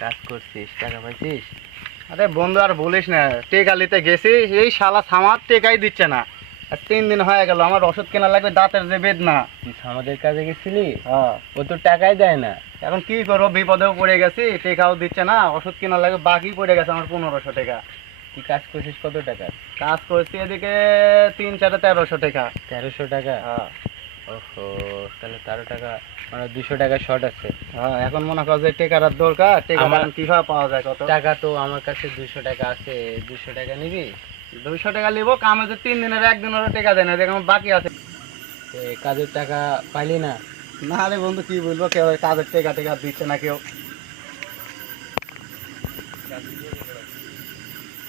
কাজ করছিস, টাকা পাইছিস? আরে বন্ধু আর বলিস না, টেকা নিতে গেছি, এই শালা সামার টেকাই দিচ্ছে না। আর 3 দিন হয়ে গেল, আমার ওষুধ কেনা লাগবে, দাঁতের যে বেদনা। তুই আমাদের কাজে গেছিলি? হ্যাঁ। ও তো টাকাই দেয় না। এখন কি করবো, বিপদেও পড়ে গেছি, টেকাও দিচ্ছে না, ওষুধ কেনা লাগবে, বাকি পড়ে গেছে আমার 1500 টাকা। তুই কাজ করছিস কত টাকা? কাজ করছি এদিকে 3-4-1300 টাকা। 1300 টাকা? হ্যাঁ। ওহো, তাহলে 13 টাকা মানে 200 টাকা শর্ট আছে। হ্যাঁ, এখন মনে কর যে টেকার দরকার, টেকা কিভাবে পাওয়া যায়? কত টাকা তো আমার কাছে 200 টাকা আছে, 200 টাকা নিবি? 200 টাকা নিব, কামে যে 3 দিনের 1 দিনেরও টাকা দেয় না, দেখো বাকি আছে। কাজের টাকা পাইলি না? না রে বন্ধু, কি বলবো, কেউ কাজের টেকা টেকা দিচ্ছে না কেউ।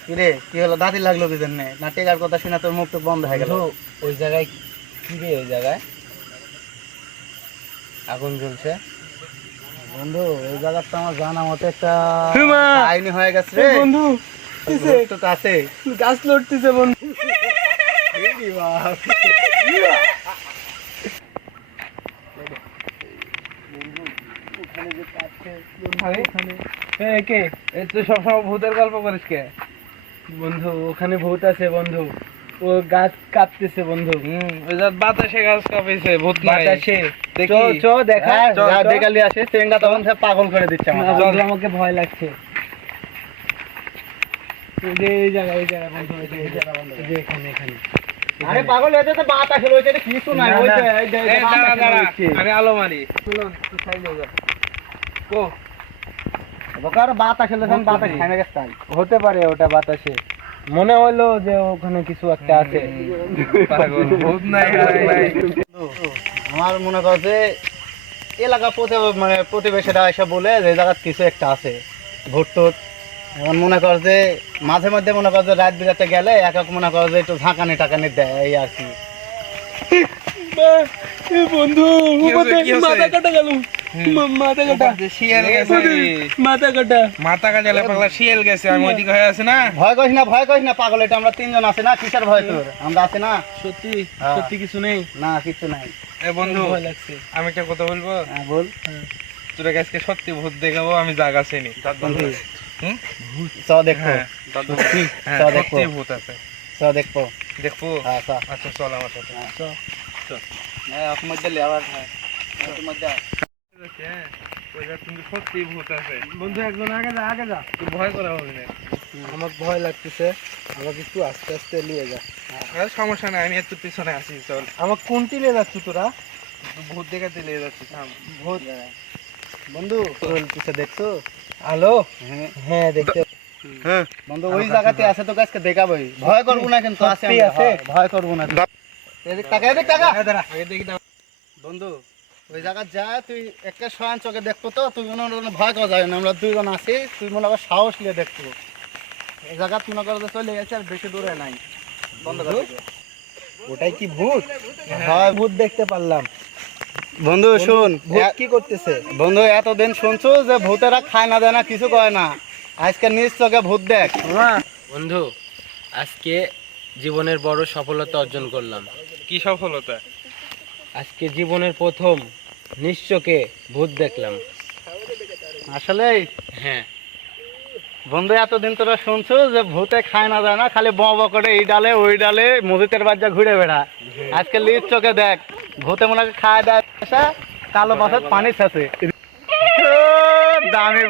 কিরে কি হলো, দাদি লাগলো কি জন্য? না টেকার কথা শুনে তোর মুখ টুক বন্ধ হয়ে গেল? ওই জায়গায় কি রে, ওই জায়গায় আগুন জ্বলছে। বন্ধু ওই জায়গার তো আমার জানা মতে একটা কাহিনী হয়ে গেছে রে বন্ধু। তো আছে, গাছ লড়তেছে বন্ধু। কে এই তো সবসময় ভূতের গল্প করিস কে? বন্ধু ওখানে ভূত আছে বন্ধু, ও গাছ কাঁপতেছে বন্ধু। ওই যে বাতাসে গাছ কাঁপেছে, ভূত নাই। বাতাসে দেখি চ দেখা, দেখালি আসে চেঙ্গা, তখন সে পাগল করে দিচ্ছে আমাকে। বন্ধু আমাকে ভয় লাগছে। এই জায়গা, এই জায়গা বন্ধু, এই যে এখানে এখানে। আরে পাগল, এতে তো বাতাস রয়েছে, এটা কিছু নাই। ওই যে আমি আলো মারি, চলুন তুই সাইডে যা। কো বকার বাতাস হলে যখন বাতাস থেমে গেছে তাই হতে পারে, ওটা বাতাসে মনে হলো যে ওখানে কিছু একটা আছে। পাগল ভূত নাই। আমার মনে কর যে এলাকা মানে প্রতিবেশীরা এসে বলে যে এই জায়গায় কিছু একটা আছে, ভূত টুত। এখন মনে কর যে মাঝে মধ্যে মনে কর যে রাত বিরাতে গেলে এক এক মনে কর যে একটু ঝাঁকানি টাকানি দেয়, এই আর কি। বন্ধু মাথা কাটা গেল, মাথা কাটা, শিয়াল গেছে, মাথা কাটা, মাথা কাটালে পাগলা শিয়াল গেছে। আমি ওইদিকে হয়ে আছে না, ভয় করিস না, ভয় করিস না পাগল, এটা আমরা 3 জন আছে না, কিসের ভয় তোর? আমরা আছি না। সত্যি সত্যি কিছু নেই না, কিছু নাই। এ বন্ধু, ভয় লাগছে। আমি একটা কথা বলবো। হ্যাঁ বল। তোর আজকে সত্যি ভূত দেখাবো, আমি জায়গা চিনি। চ দেখো, হ্যাঁ, হ্যাঁ, চ দেখো, সত্যি ভূত আছে। চ দেখো। দেখবো? হ্যাঁ চ। আচ্ছা চল আমার সাথে। হ্যাঁ ওর মধ্যে লেবার, হ্যাঁ ওর মধ্যে। হ্যাঁ, ওইটা কিন্তু সত্যি ভূত আছে। বন্ধু একজন আগে যা, আগে যা, তুই ভয় করা হবে না। আমার ভয় লাগতেছে, আমাকে একটু আস্তে আস্তে নিয়ে যা। আর সমস্যা নাই, আমি একটু পিছনে আসি। চল, আমার কোনটি নিয়ে যাচ্ছ তোরা? তুই ভূত দেখাতে নিয়ে যাচ্ছিস। ভূত বন্ধু তোর পিছে দেখছো? হ্যালো, হ্যাঁ হ্যাঁ দেখতে। হ্যাঁ, বন্ধু ওই জায়গাতে আছে, তো আজকে দেখাবই। ভয় করবো না কিন্তু, আছে সত্যি আছে? ভয় করবো না। এদিক টাকা, এদিক টাকা। আগে দেখি দাও। বন্ধু ওই জায়গা যা, তুই একটা শয়ন চোখে দেখবো, তো তুই মনে হয় ভয় করা যায় না, আমরা 2 জন আছি, তুই মনে কর সাহস নিয়ে দেখবো। এই জায়গা মনে করো যে চলে গেছে, আর বেশি দূরে নাই। বন্ধ করে দে। ওটাই কি ভূত? হয় ভূত দেখতে পারলাম। বন্ধু শুন, ভূত কি করতেছে? বন্ধু এতদিন শুনছো যে ভূতেরা খায় না দেয় না, কিছু করে না, আজকে নিজ চোখে ভূত দেখ। বন্ধু আজকে জীবনের বড় সফলতা অর্জন করলাম। কি সফলতা? আজকে জীবনের প্রথম নিশ্চকে ভূত দেখলাম। আসলে হ্যাঁ বন্ধু, এতদিন তোরা শুনছো যে ভূতে খায় না দেয় না, খালি ব করে এই ডালে ওই ডালে মসজিদের বাচ্চা ঘুরে বেড়া, আজকে নিজ চোখে দেখ ভূতে মনে হয় খায় দেয়, কালো মাছের পানি ছাছে দামি।